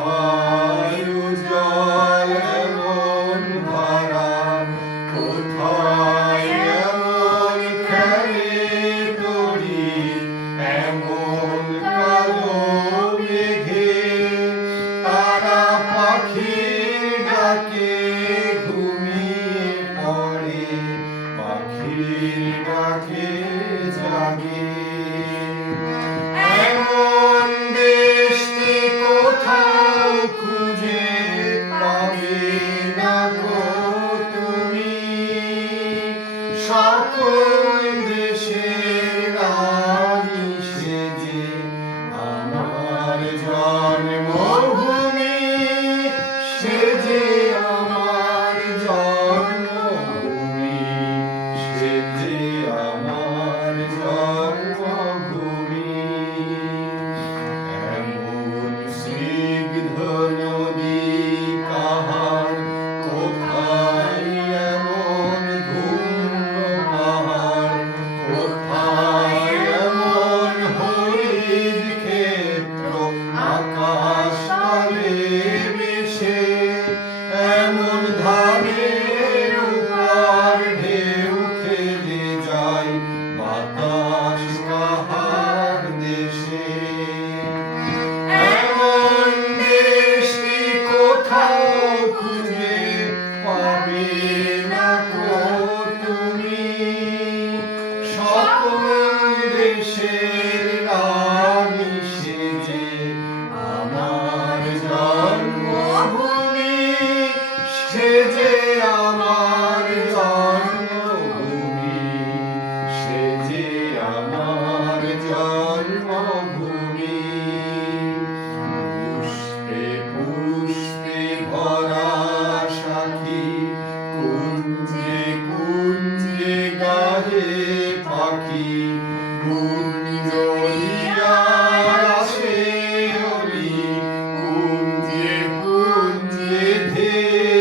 কোথায় উজ্জ্বল এমন ধারা, কোথায় এমন খেলে তরি, এমন কালো মেঘে তারা পাখির ডাকে ঘুমিয়ে পড়ে, পাখির ডাকে জাগে। এমন দেশটি কোথাও খুঁজে পাবে না গো তুমি, সকল দেশের রানী সেজে আমার জন্মভূমি, সেজে আমার জন্মভূমি, সেজে আমার জন্মভূমি। এমন স্নিগ্ধ নদী কাহার, কোথায় এমন ধূম্র পাহাড়, কোথায় এমন হরিদ ক্ষেত্র আকাশ তলে মিশে, এমন ধানের উপর ঢেউ খেলে যায় বাতাস কাহার দেশে। এমন দেশটি কোথাও খুঁজে পাবে না গো তুমি, সকল দেশের রানী সেজে আমার জন্মভূমি, সেজে আমার জন্মভূমি, সেজে আমার জন্মভূমি। পুষ্পে পুষ্পে ভরা সাথী, কুঞ্জে কুঞ্জে গাহে পাখি, কুঞ্জরিয়া আসে অলি, কুঞ্জে কুঞ্জে ধেয়ে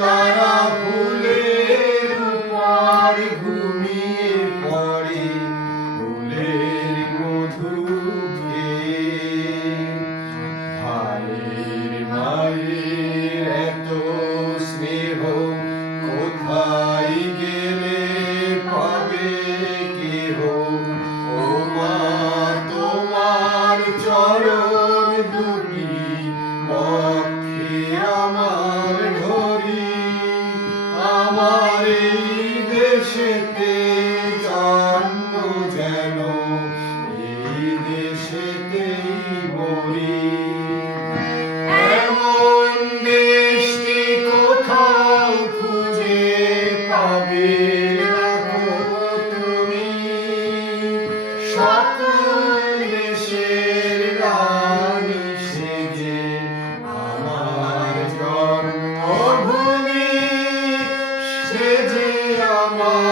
তারা ফুলের উপর ঘুমিয়ে পড়ে, ফুলের মধু খেয়ে। ভাইয়ের মায়ের এত স্নেহ কোথায় গেলে পাবে কেহ, ও মা তোমার চরণ দুটি বক্ষে আমার ধরি, আমার এই দেশেতে জন্ম যেন এই দেশেতেই মরি। এমন দেশটি কোথাও খুঁজে পাবে না গো তুমি, সকল দেশের রানী সেজে আমার জন্মভূমি, সেজে আমার